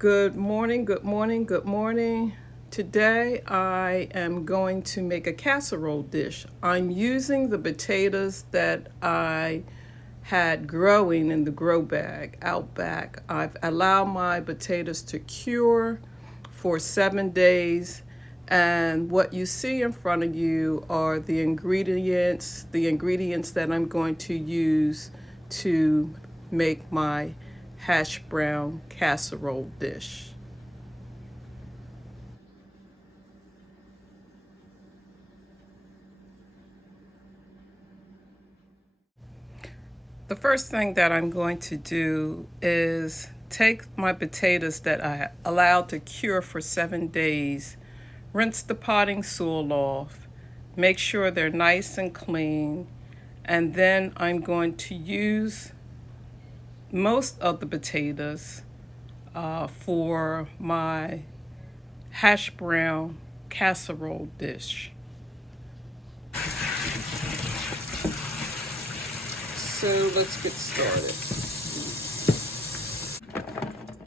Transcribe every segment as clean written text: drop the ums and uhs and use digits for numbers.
Good morning, good morning, good morning. Today I am going to make a casserole dish. I'm using the potatoes that I had growing in the grow bag out back. I've allowed my potatoes to cure for 7 days. And what you see in front of you are the ingredients that I'm going to use to make my hash brown casserole dish. The first thing that I'm going to do is take my potatoes that I allowed to cure for 7 days, rinse the potting soil off, make sure they're nice and clean, and then I'm going to use most of the potatoes for my hash brown casserole dish. So let's get started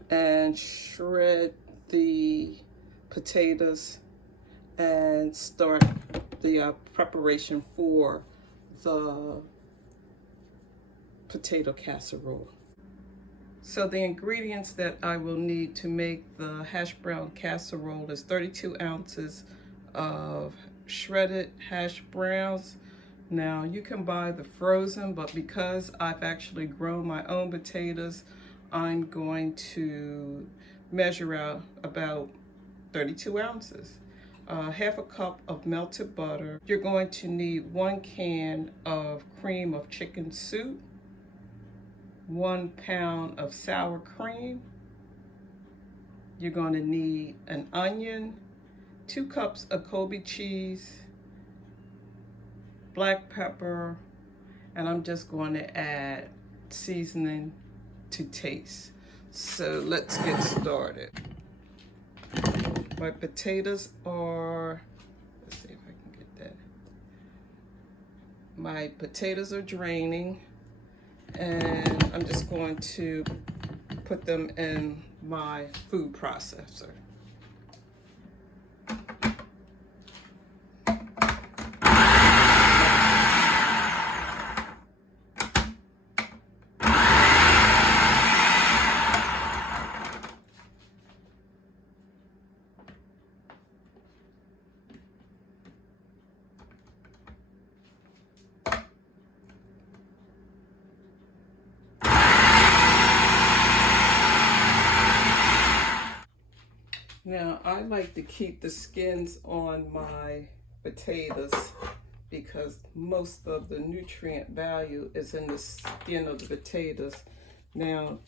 and shred the potatoes and start the preparation for the potato casserole. So the ingredients that I will need to make the hash brown casserole is 32 ounces of shredded hash browns. Now you can buy the frozen, but because I've actually grown my own potatoes, I'm going to measure out about 32 ounces. Half a cup of melted butter. You're going to need 1 can of cream of chicken soup, 1 pound of sour cream. You're going to need an onion, 2 cups of Kobe cheese, black pepper, and I'm just going to add seasoning to taste. So let's get started. My potatoes are, let's see if I can get that. My potatoes are draining, and I'm just going to put them in my food processor. Now, I like to keep the skins on my potatoes because most of the nutrient value is in the skin of the potatoes. Now,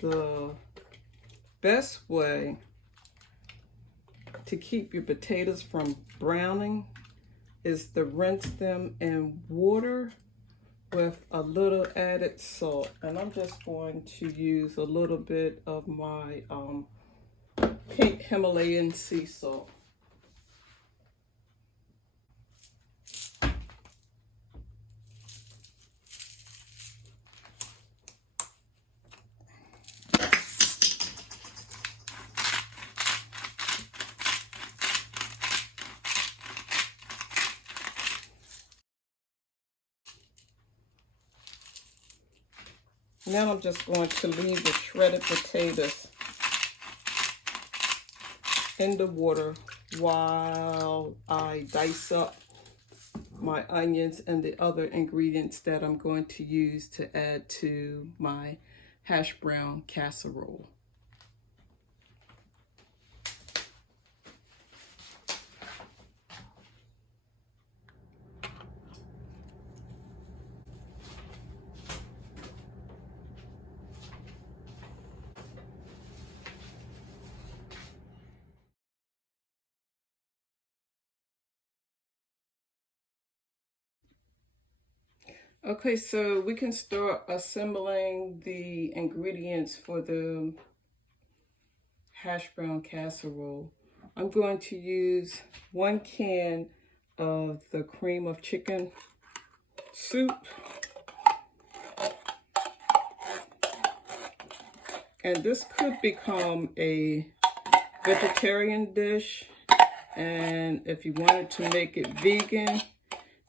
the best way to keep your potatoes from browning is to rinse them in water with a little added salt. And I'm just going to use a little bit of my pink Himalayan sea salt. Now I'm just going to leave the shredded potatoes in the water while I dice up my onions and the other ingredients that I'm going to use to add to my hash brown casserole. Okay, so we can start assembling the ingredients for the hash brown casserole. I'm going to use 1 can of the cream of chicken soup, And this could become a vegetarian dish. And if you wanted to make it vegan,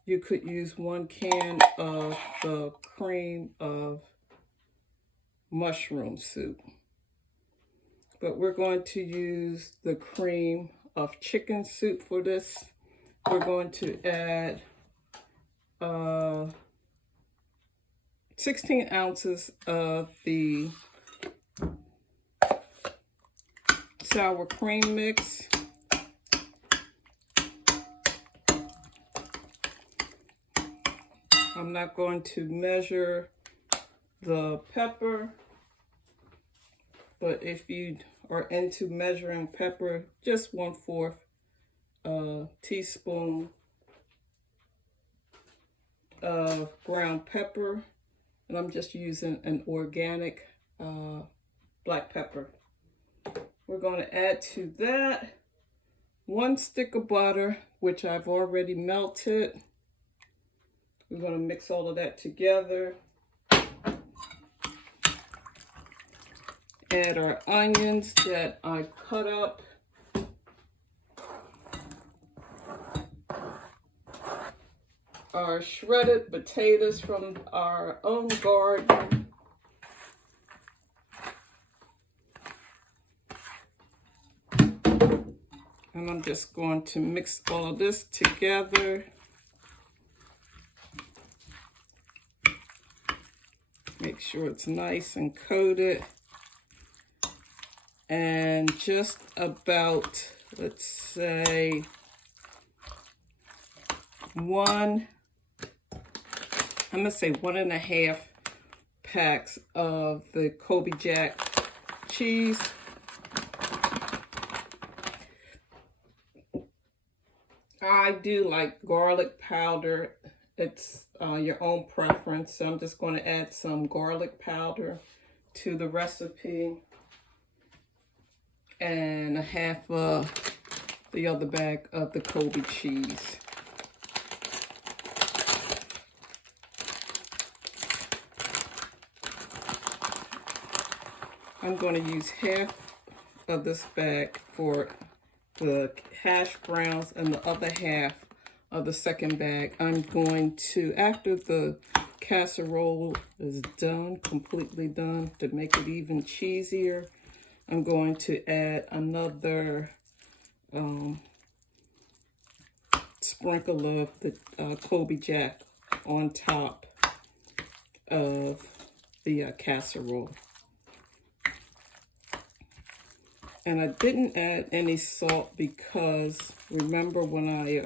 you could use 1 can of the cream of mushroom soup. But we're going to use the cream of chicken soup for this. We're going to add 16 ounces of the sour cream mix. I'm not going to measure the pepper, but if you are into measuring pepper, just 1/4 teaspoon of ground pepper, and I'm just using an organic black pepper. We're going to add to that 1 stick of butter, which I've already melted. We're going to mix all of that together. Add our onions that I cut up. Our shredded potatoes from our own garden. And I'm just going to mix all of this together. Make sure it's nice and coated. And just about, let's say, I'm gonna say 1.5 packs of the Kobe Jack cheese. I do like garlic powder. It's your own preference. So I'm just going to add some garlic powder to the recipe. And 1/2 of the other bag of the Kobe cheese. I'm going to use 1/2 of this bag for the hash browns, and the other 1/2 of the second bag I'm going to, after the casserole is done, completely done, to make it even cheesier, I'm going to add another sprinkle of the Kobe Jack on top of the casserole. And I didn't add any salt because remember when I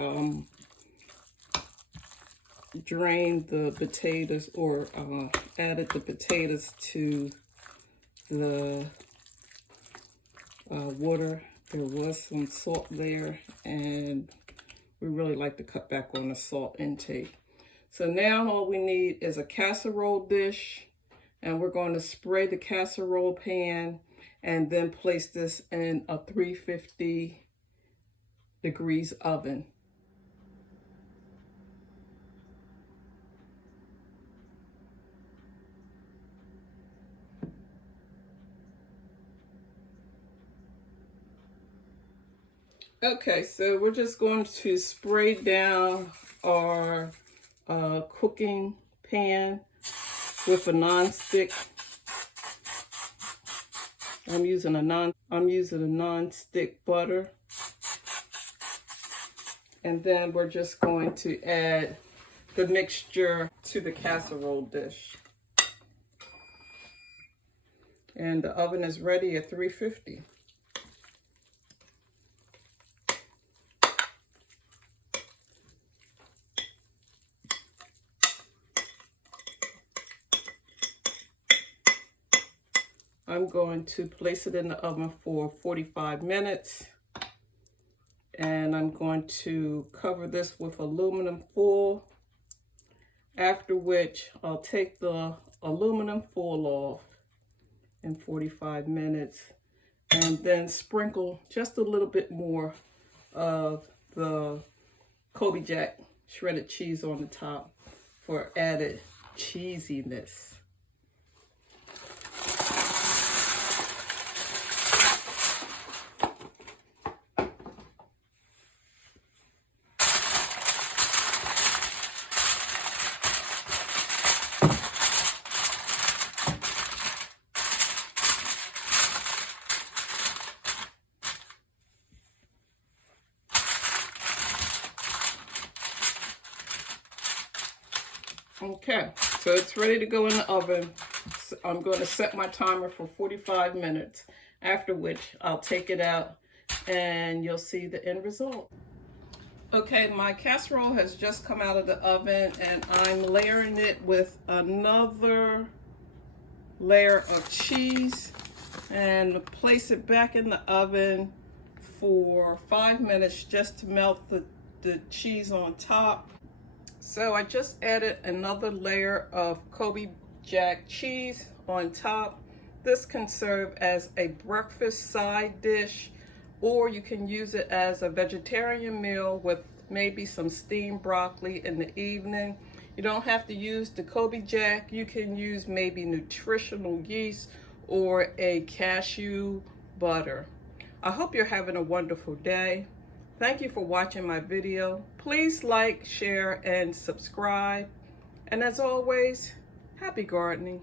drained the potatoes, or added the potatoes to the water, there was some salt there, and we really like to cut back on the salt intake. So now all we need is a casserole dish, and we're going to spray the casserole pan and then place this in a 350 degrees oven. Okay, so we're just going to spray down our cooking pan with a non-stick. I'm using a non-stick butter. And then we're just going to add the mixture to the casserole dish. And the oven is ready at 350. I'm going to place it in the oven for 45 minutes. And I'm going to cover this with aluminum foil. After which, I'll take the aluminum foil off in 45 minutes. And then sprinkle just a little bit more of the Kobe Jack shredded cheese on the top for added cheesiness. Okay, so it's ready to go in the oven. So I'm going to set my timer for 45 minutes, after which I'll take it out and you'll see the end result. Okay, my casserole has just come out of the oven and I'm layering it with another layer of cheese and place it back in the oven for 5 minutes just to melt the cheese on top. So I just added another layer of Kobe Jack cheese on top. This can serve as a breakfast side dish, or you can use it as a vegetarian meal with maybe some steamed broccoli in the evening. You don't have to use the Kobe Jack. You can use maybe nutritional yeast or a cashew butter. I hope you're having a wonderful day. Thank you for watching my video. Please like, share, and subscribe. And as always, happy gardening.